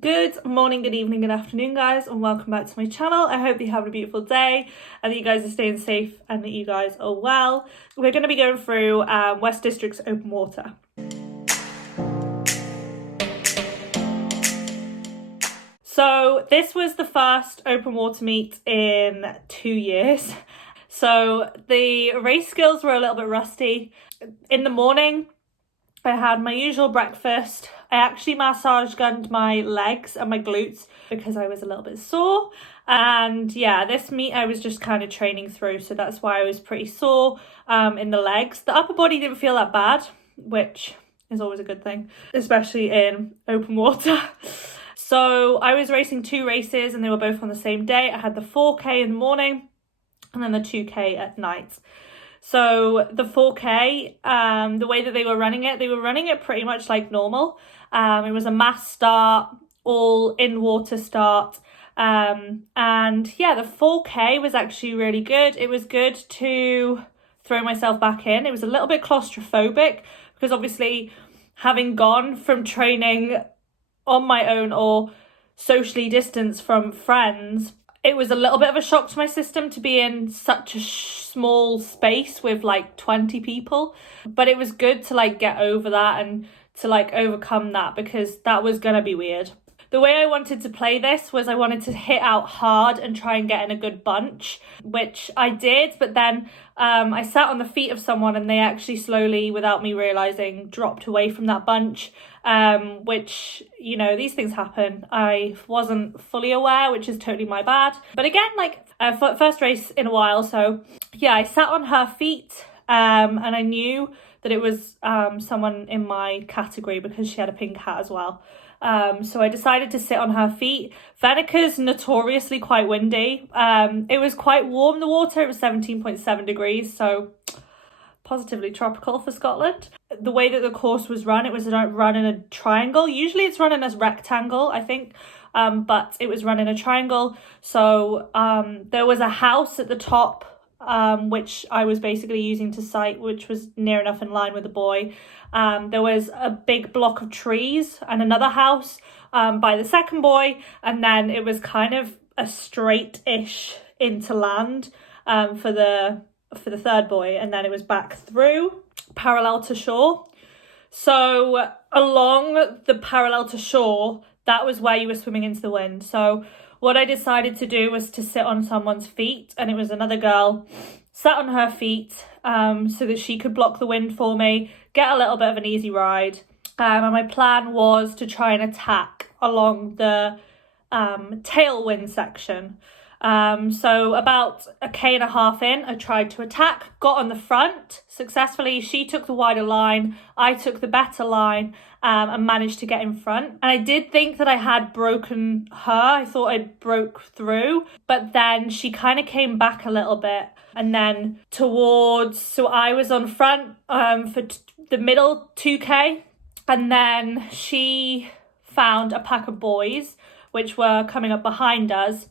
Good morning, good evening, good afternoon, guys, and welcome back to my channel. I hope you're having a beautiful day and that you guys are staying safe and that you guys are well. We're going to be going through West District's open water. So this was the first open water meet in 2 years. So the race skills were a little bit rusty. In the morning, I had my usual breakfast. I actually massage gunned my legs and my glutes because I was a little bit sore. And yeah, this meet I was just kind of training through, so that's why I was pretty sore in the legs. The upper body didn't feel that bad, which is always a good thing, especially in open water. So I was racing 2 races and they were both on the same day. I had the 4K in the morning and then the 2K at night. So the 4K, the way that they were running it pretty much like normal. It was a mass start, all in water start. And yeah, the 4K was actually really good. It was good to throw myself back in. It was a little bit claustrophobic because obviously having gone from training on my own or socially distanced from friends, it was a little bit of a shock to my system to be in such a small space with like 20 people. But it was good to like get over that and to like overcome that because that was gonna be weird. The way I wanted to play this was I wanted to hit out hard and try and get in a good bunch, which I did, but then I sat on the feet of someone and they actually slowly, without me realising, dropped away from that bunch, which, you know, these things happen. I wasn't fully aware, which is totally my bad. But again, like, first race in a while, so yeah, I sat on her feet and I knew that it was someone in my category because she had a pink hat as well. So I decided to sit on her feet. Venica's notoriously quite windy. It was quite warm, the water. It was 17.7 degrees, so positively tropical for Scotland. The way that the course was run, it was run in a triangle. Usually it's run in a rectangle, I think, but it was run in a triangle. So there was a house at the top, which I was basically using to sight, which was near enough in line with the boy. There was a big block of trees and another house by the second boy, and then it was kind of a straight-ish into land for the third boy, and then it was back through parallel to shore. So along the parallel to shore, that was where you were swimming into the wind. So what I decided to do was to sit on someone's feet, and it was another girl sat on her feet so that she could block the wind for me, get a little bit of an easy ride. And my plan was to try and attack along the tailwind section. So about 1.5 K in, I tried to attack, got on the front successfully. She took the wider line, I took the better line, and managed to get in front. And I did think that I had broken her. I thought I broke through, but then she kind of came back a little bit. And then so I was on front for the middle 2K, and then she found a pack of boys which were coming up behind us,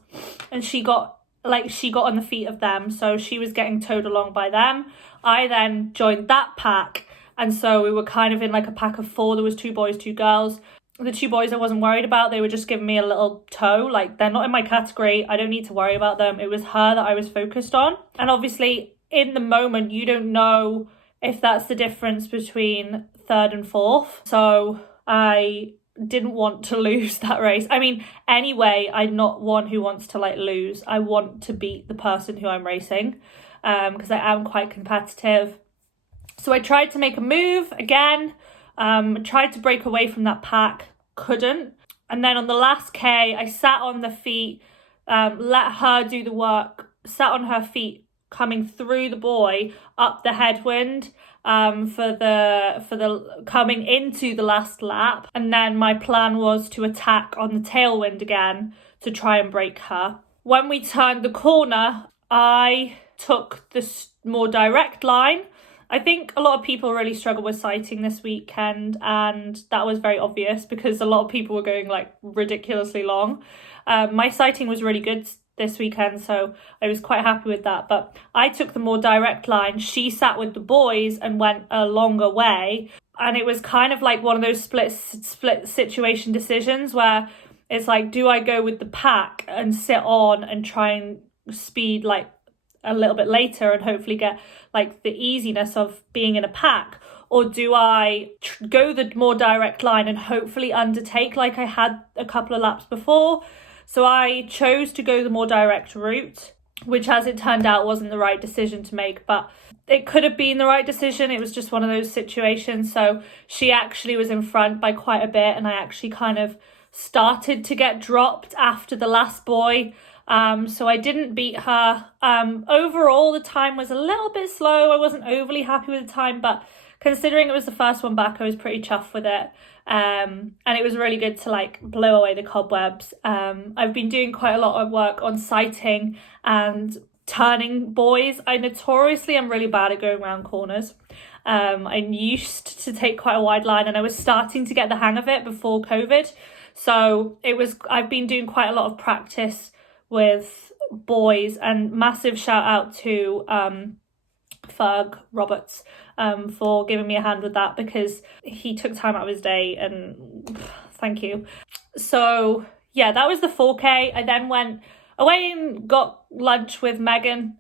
and she got on the feet of them, so she was getting towed along by them. I then joined that pack, and so we were kind of in like a pack of 4. There was 2 boys, 2 girls. The 2 boys I wasn't worried about. They were just giving me a little tow. Like, they're not in my category. I don't need to worry about them. It was her that I was focused on. And obviously, in the moment, you don't know if that's the difference between 3rd and 4th. So I didn't want to lose that race. I mean, anyway, I'm not one who wants to like lose. I want to beat the person who I'm racing because I am quite competitive. So I tried to make a move again, tried to break away from that pack, couldn't. And then on the last K, I sat on the feet, let her do the work, sat on her feet coming through the boy up the headwind for the coming into the last lap. And then my plan was to attack on the tailwind again to try and break her. When we turned the corner, I took the more direct line. I think a lot of people really struggle with sighting this weekend, and that was very obvious because a lot of people were going like ridiculously long. My sighting was really good this weekend, so I was quite happy with that. But I took the more direct line. She sat with the boys and went a longer way, and it was kind of like one of those split situation decisions where it's like, do I go with the pack and sit on and try and speed like a little bit later and hopefully get like the easiness of being in a pack, or do I go the more direct line and hopefully undertake like I had a couple of laps before? So I chose to go the more direct route, which as it turned out wasn't the right decision to make, but it could have been the right decision. It was just one of those situations. So she actually was in front by quite a bit, and I actually kind of started to get dropped after the last boy. So I didn't beat her. Overall, the time was a little bit slow. I wasn't overly happy with the time, but considering it was the first one back, I was pretty chuffed with it. And it was really good to like blow away the cobwebs. I've been doing quite a lot of work on sighting and turning boys. I notoriously am really bad at going around corners. I used to take quite a wide line, and I was starting to get the hang of it before COVID. So I've been doing quite a lot of practice with boys, and massive shout out to Ferg Roberts for giving me a hand with that, because he took time out of his day, and thank you. So yeah, that was the 4K. I then went away and got lunch with Megan.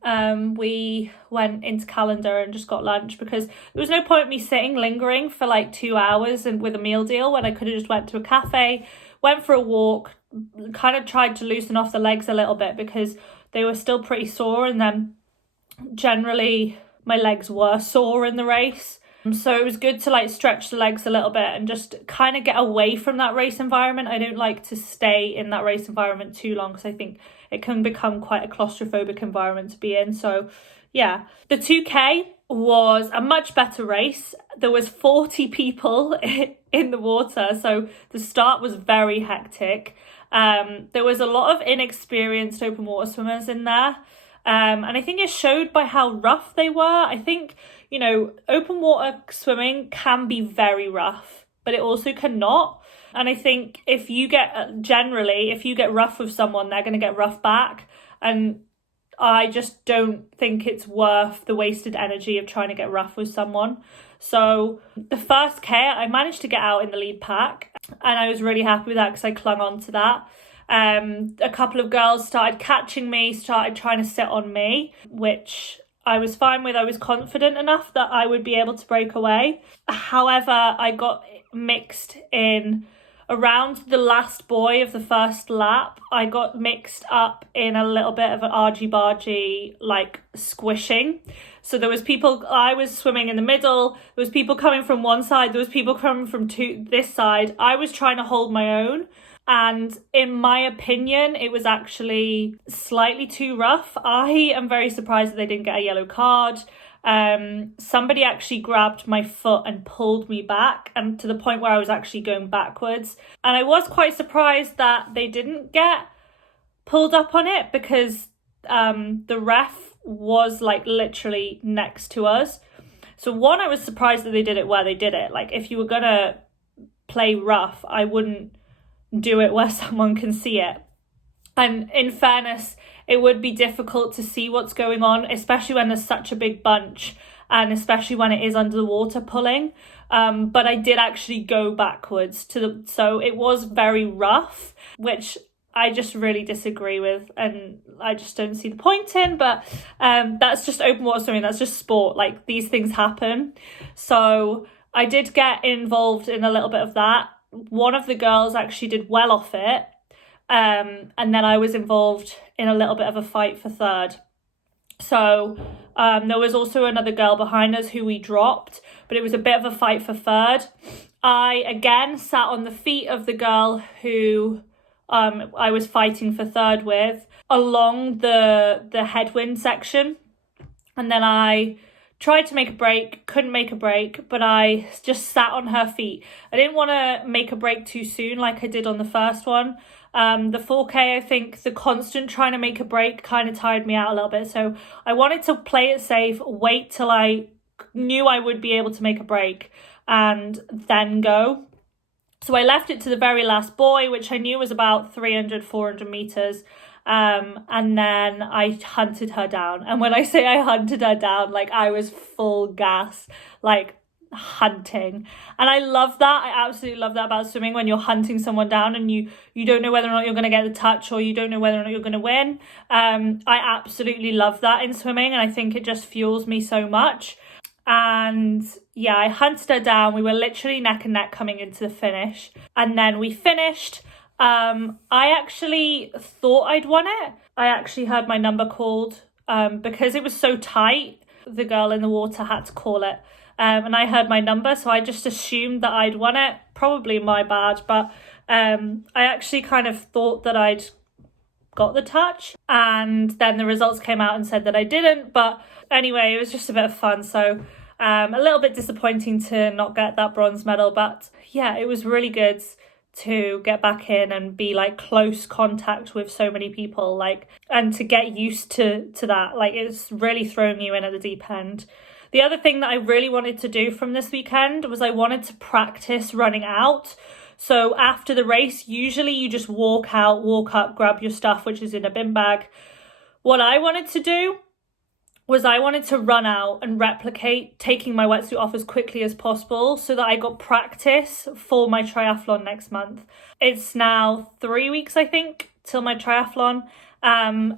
We went into Calendar and just got lunch, because there was no point me lingering for like 2 hours and with a meal deal when I could have just went to a cafe, went for a walk, kind of tried to loosen off the legs a little bit because they were still pretty sore, and then generally my legs were sore in the race. So it was good to like stretch the legs a little bit and just kind of get away from that race environment. I don't like to stay in that race environment too long, because I think it can become quite a claustrophobic environment to be in. So yeah, the 2K was a much better race. There was 40 people in the water, so the start was very hectic. There was a lot of inexperienced open water swimmers in there. And I think it showed by how rough they were. I think, you know, open water swimming can be very rough, but it also cannot. And I think if you get rough with someone, they're going to get rough back. And I just don't think it's worth the wasted energy of trying to get rough with someone. So the first K, I managed to get out in the lead pack, and I was really happy with that because I clung on to that. A couple of girls started catching me, started trying to sit on me, which I was fine with. I was confident enough that I would be able to break away. However, I got mixed in around the last buoy of the first lap. I got mixed up in a little bit of an argy-bargy, like squishing. So there was people, I was swimming in the middle, there was people coming from one side, there was people coming from this side. I was trying to hold my own. And in my opinion, it was actually slightly too rough. I am very surprised that they didn't get a yellow card. Somebody actually grabbed my foot and pulled me back, and to the point where I was actually going backwards. And I was quite surprised that they didn't get pulled up on it, because the ref was like literally next to us. So one, I was surprised that they did it where they did it. Like, if you were gonna play rough, I wouldn't do it where someone can see it. And in fairness, it would be difficult to see what's going on, especially when there's such a big bunch, and especially when it is under the water pulling. But I did actually go backwards so it was very rough, which I just really disagree with, and I just don't see the point in. But that's just open water swimming, that's just sport. Like, these things happen. So I did get involved in a little bit of that. One of the girls actually did well off it, and then I was involved in a little bit of a fight for third. So there was also another girl behind us who we dropped, but it was a bit of a fight for third. I again sat on the feet of the girl who I was fighting for third with, along the headwind section, and then I tried to make a break, couldn't make a break, but I just sat on her feet. I didn't want to make a break too soon like I did on the first one. The 4K, I think the constant trying to make a break kind of tired me out a little bit. So I wanted to play it safe, wait till I knew I would be able to make a break, and then go. So I left it to the very last buoy, which I knew was about 400 meters. And then I hunted her down. And when I say I hunted her down, like, I was full gas. Like, hunting. And I love that. I absolutely love that about swimming, when you're hunting someone down and you don't know whether or not you're going to get the touch, or you don't know whether or not you're going to win. I absolutely love that in swimming, and I think it just fuels me so much. And yeah, I hunted her down. We were literally neck and neck coming into the finish, and then we finished. I actually thought I'd won it. I actually heard my number called because it was so tight. The girl in the water had to call it. And I heard my number, so I just assumed that I'd won it. Probably my bad, but I actually kind of thought that I'd got the touch, and then the results came out and said that I didn't. But anyway, it was just a bit of fun, so a little bit disappointing to not get that bronze medal, but yeah, it was really good to get back in and be like close contact with so many people, like, and to get used to that. Like, it's really thrown you in at the deep end. The other thing that I really wanted to do from this weekend was I wanted to practice running out. So after the race, usually you just walk out, walk up, grab your stuff, which is in a bin bag. What I wanted to do was I wanted to run out and replicate taking my wetsuit off as quickly as possible, so that I got practice for my triathlon next month. It's now 3 weeks, I think, till my triathlon.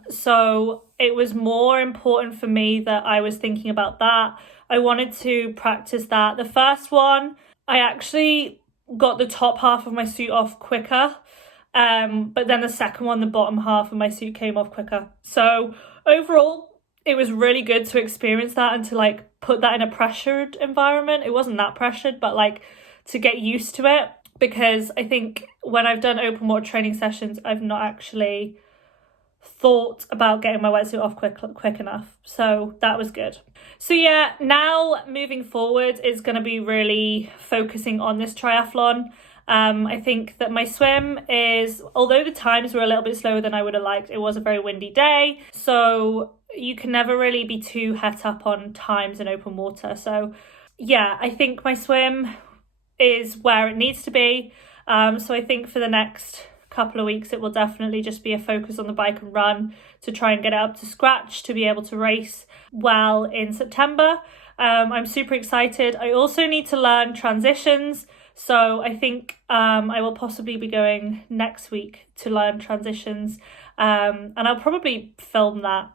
So it was more important for me that I was thinking about that. I wanted to practice that. The first one, I actually got the top half of my suit off quicker. But then the second one, the bottom half of my suit came off quicker. So overall, it was really good to experience that and to like put that in a pressured environment. It wasn't that pressured, but like to get used to it, because I think when I've done open water training sessions, I've not actually thought about getting my wetsuit off quick enough. So that was good. So yeah, now moving forward is going to be really focusing on this triathlon. I think that my swim is, although the times were a little bit slower than I would have liked, it was a very windy day. So you can never really be too het up on times in open water. So yeah, I think my swim is where it needs to be. So I think for the next couple of weeks, it will definitely just be a focus on the bike and run to try and get it up to scratch to be able to race well in September. I'm super excited. I also need to learn transitions. So I think I will possibly be going next week to learn transitions. And I'll probably film that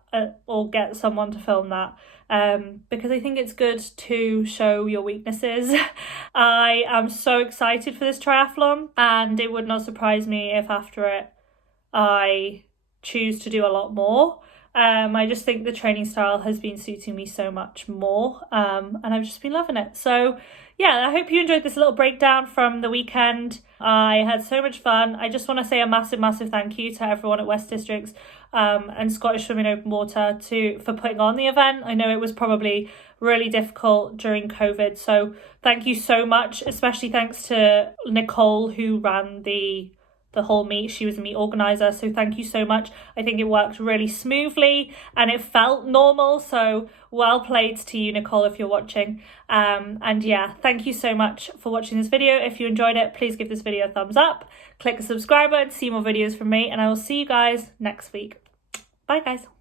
or get someone to film that because I think it's good to show your weaknesses. I am so excited for this triathlon, and it would not surprise me if after it I choose to do a lot more. I just think the training style has been suiting me so much more, and I've just been loving it. So yeah, I hope you enjoyed this little breakdown from the weekend. I had so much fun. I just want to say a massive thank you to everyone at West Districts and Scottish Swimming Open Water for putting on the event. I know it was probably really difficult during COVID, so thank you so much, especially thanks to Nicole, who ran the whole meet. She was a meet organizer, so thank you so much. I think it worked really smoothly and it felt normal, so well played to you, Nicole, if you're watching. And yeah, thank you so much for watching this video. If you enjoyed it, please give this video a thumbs up, click the subscribe button to see more videos from me, and I will see you guys next week. Bye guys.